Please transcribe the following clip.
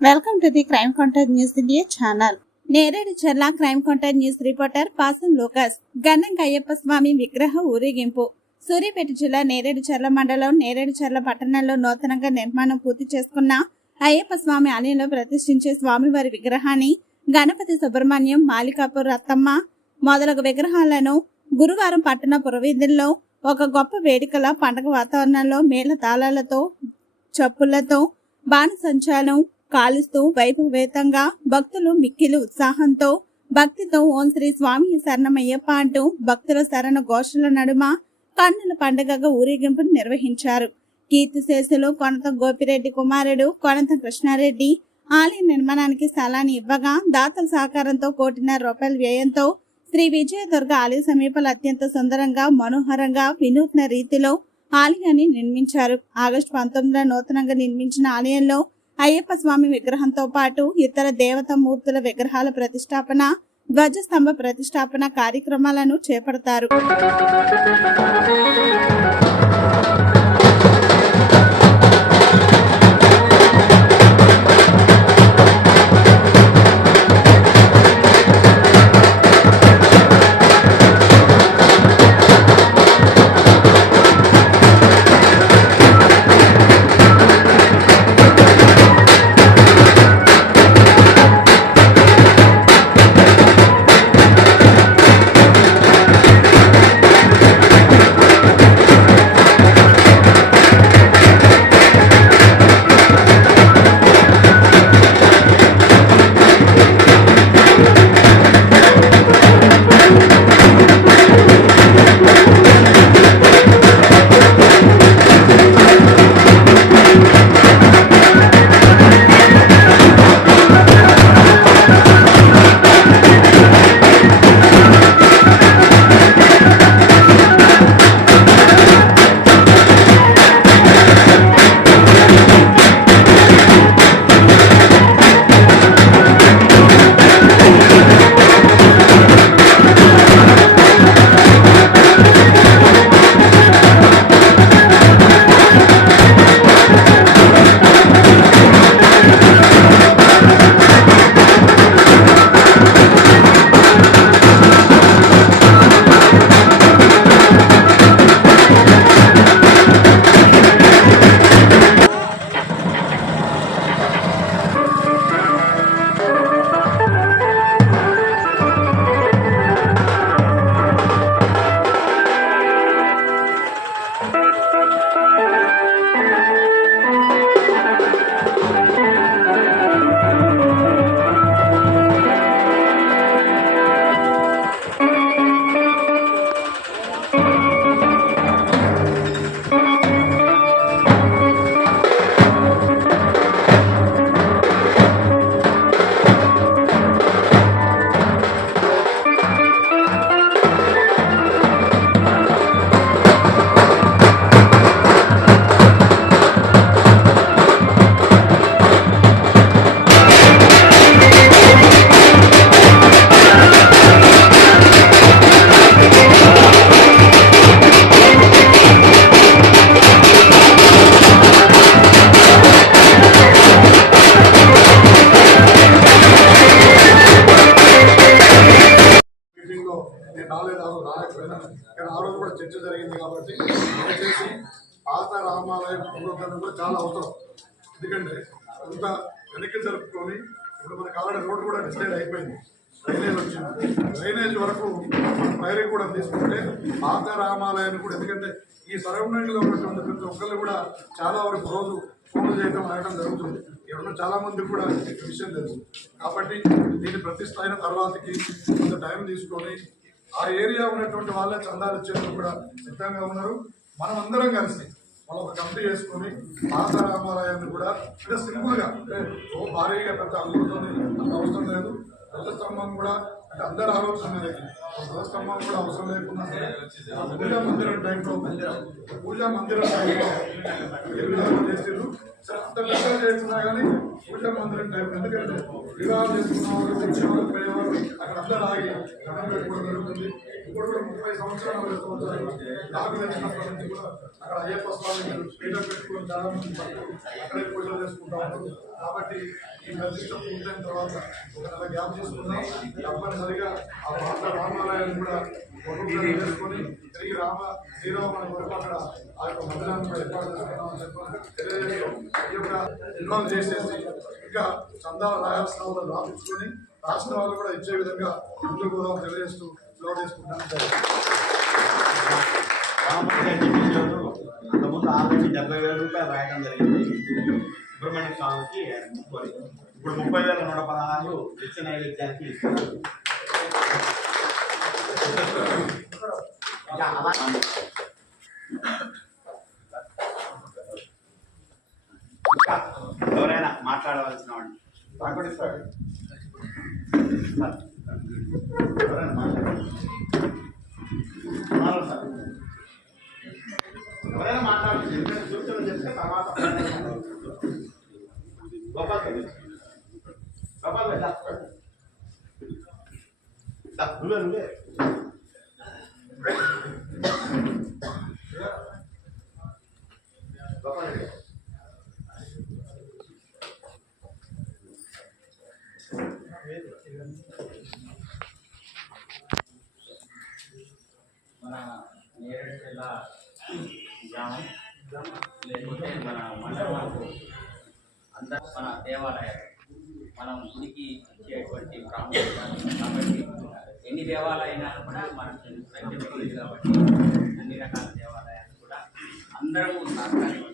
Welcome to the crime counter news India channel Neredcherla crime counter news reporter Pasam locus Gannam Ayyappa Swamy విగ్రహ ఊరేగింపు. సూర్యాపేట జిల్లా నేరేడు చర్ల మండలం నేరేడు చర్ల పట్టణంలో నూతనంగా నిర్మాణం పూర్తి చేసుకున్న అయ్యప్ప స్వామి ఆలయంలో ప్రతిష్ఠించే స్వామివారి విగ్రహాన్ని గణపతి సుబ్రహ్మణ్యం మాలికాపూర్ రత్తమ్మ మొదలగు విగ్రహాలను గురువారం పట్టణ పురవీధుల్లో ఒక గొప్ప వేడుకల పండగ వాతావరణంలో మేళ తాళాలతో చప్పులతో బాణసంచాలం కాలుస్తూ వైభవేతంగా భక్తులు మిక్కిలి ఉత్సాహంతో భక్తితో ఓం శ్రీ స్వామి శరణమయ్యప్ప అంటూ భక్తుల శరణ ఘోషల నడుమ కన్నుల పండుగగా ఊరేగింపును నిర్వహించారు. కీర్తిశేషులు కొనత గోపిరెడ్డి కుమారుడు కొనత కృష్ణారెడ్డి ఆలయ నిర్మాణానికి స్థలాన్ని ఇవ్వగా దాతల సహకారంతో కోటిన్నర రూపాయల వ్యయంతో శ్రీ విజయ దుర్గ ఆలయ సమీపంలో అత్యంత సుందరంగా మనోహరంగా వినూత్న రీతిలో ఆలయాన్ని నిర్మించారు. ఆగస్టు పంతొమ్మిదిన నూతనంగా నిర్మించిన ఆలయంలో అయ్యప్ప స్వామి విగ్రహంతో పాటు ఇతర దేవత మూర్తుల విగ్రహాల ప్రతిష్టాపన ధ్వజస్తంభ ప్రతిష్టాపన కార్యక్రమాలను చేపడతారు. కూడా చర్చ జరిగింది కాబట్టి దయచేసి పాత రామాలయం పునరుద్ధరణ కూడా చాలా అవసరం. ఎందుకంటే అంత వెనక్కి జరుపుకొని ఇప్పుడు మనకు ఆల్రెడీ రోడ్డు కూడా డిసైడ్ అయిపోయింది. డ్రైనేజ్ వచ్చింది. డ్రైనేజ్ వరకు వైరింగ్ కూడా తీసుకుంటే పాత రామాలయాన్ని కూడా ఎందుకంటే ఈ సరౌండింగ్లో ఉన్నటువంటి ప్రతి ఒక్కళ్ళు కూడా చాలా వరకు రోజు ఫోన్లు చేయడం అనడం జరుగుతుంది. ఇక్కడ చాలా మందికి కూడా విషయం తెలుసు. కాబట్టి దీన్ని ప్రతిష్ట అయిన తర్వాతకి కొంత టైం తీసుకొని ఆ ఏరియా ఉన్నటువంటి వాళ్ళే చందాలు ఇచ్చేందుకు కూడా సిద్ధంగా ఉన్నారు. మనం అందరం కలిసి మనం ఒక కమిటీ చేసుకొని పాత కూడా అంటే సింపుల్గా ఓ భారీగా పెద్ద అమ్ముతుంది అంత అవసరం లేదు. ధ్వజస్తంభం కూడా అంటే అందరి ఆలోచన అనేది ధ్వజస్తంభం కూడా అవసరం లేకుండా ఆ పూజా మందిరం టైంలో పూజా మందిరం టైంలో ఏ విధంగా చేసారు సరే అంత పెద్దగా చేస్తున్నా కానీ పూజా మందిరం టైం ఎందుకంటే వివాహం చేసుకున్న వాళ్ళు అక్కడ అందరూ ఆగి దండం పెట్టుకోవడం జరుగుతుంది ఇప్పుడు కూడా ముప్పై సంవత్సరాలు నలభై సంవత్సరాలు నాకు తెలిసినప్పటి నుంచి కూడా అక్కడ అయ్యప్ప స్వామి పీఠం పెట్టుకుని చాలా మంది అక్కడే పూజలు చేసుకుంటా ఉంటారు కాబట్టి ఈ ప్రతిష్ట పూర్తయిన తర్వాత ఒక నెల గ్యాప్ తీసుకున్నాం తప్పనిసరిగా ఆ పాత రామాలయాన్ని కూడా చేసుకొని తిరిగి రామ శ్రీరామ వరకు అక్కడ ఆ యొక్క మందిరాన్ని ఏర్పాటు చేసుకున్నామని యొక్క ఇన్వాల్వ్ చేసేసి ఇంకా చందాలు రాయాల్సిన వాళ్ళు రాపించుకొని రాసిన వాళ్ళు కూడా ఇచ్చే విధంగా ముందుకు పోదాం తెలియజేస్తూ లో చేసుకుంటాను అంతకుముందు ఆల్రెడీ డెబ్బై వేల రూపాయలు రాయడం జరిగింది. సుబ్రహ్మణ్య స్వామికి ముప్పై ఇప్పుడు ముప్పై వేల నూట పదహారు నిత్య నైవేద్యానికి ఇస్తున్నారు ఇంకా అలా ఇంకా ఎవరైనా మాట్లాడవలసిన వాళ్ళు ప్రకటిస్తాడు ఎవరైనా మాట్లాడాలి సూచనలు చెప్తే తర్వాత గోపాల్ గోపాల్ నువ్వే నువ్వే మన నేరేడు జిల్లా గ్రామం లేకపోతే మన మండలంలో అందరూ మన దేవాలయాలు మనం గుడికి ఇచ్చేటువంటి ప్రాముఖ్యత కాబట్టి ఎన్ని దేవాలయాలు కూడా మనకు ప్రత్యేకమైనది కాబట్టి అన్ని రకాల దేవాలయాలు కూడా అందరూ సహకారం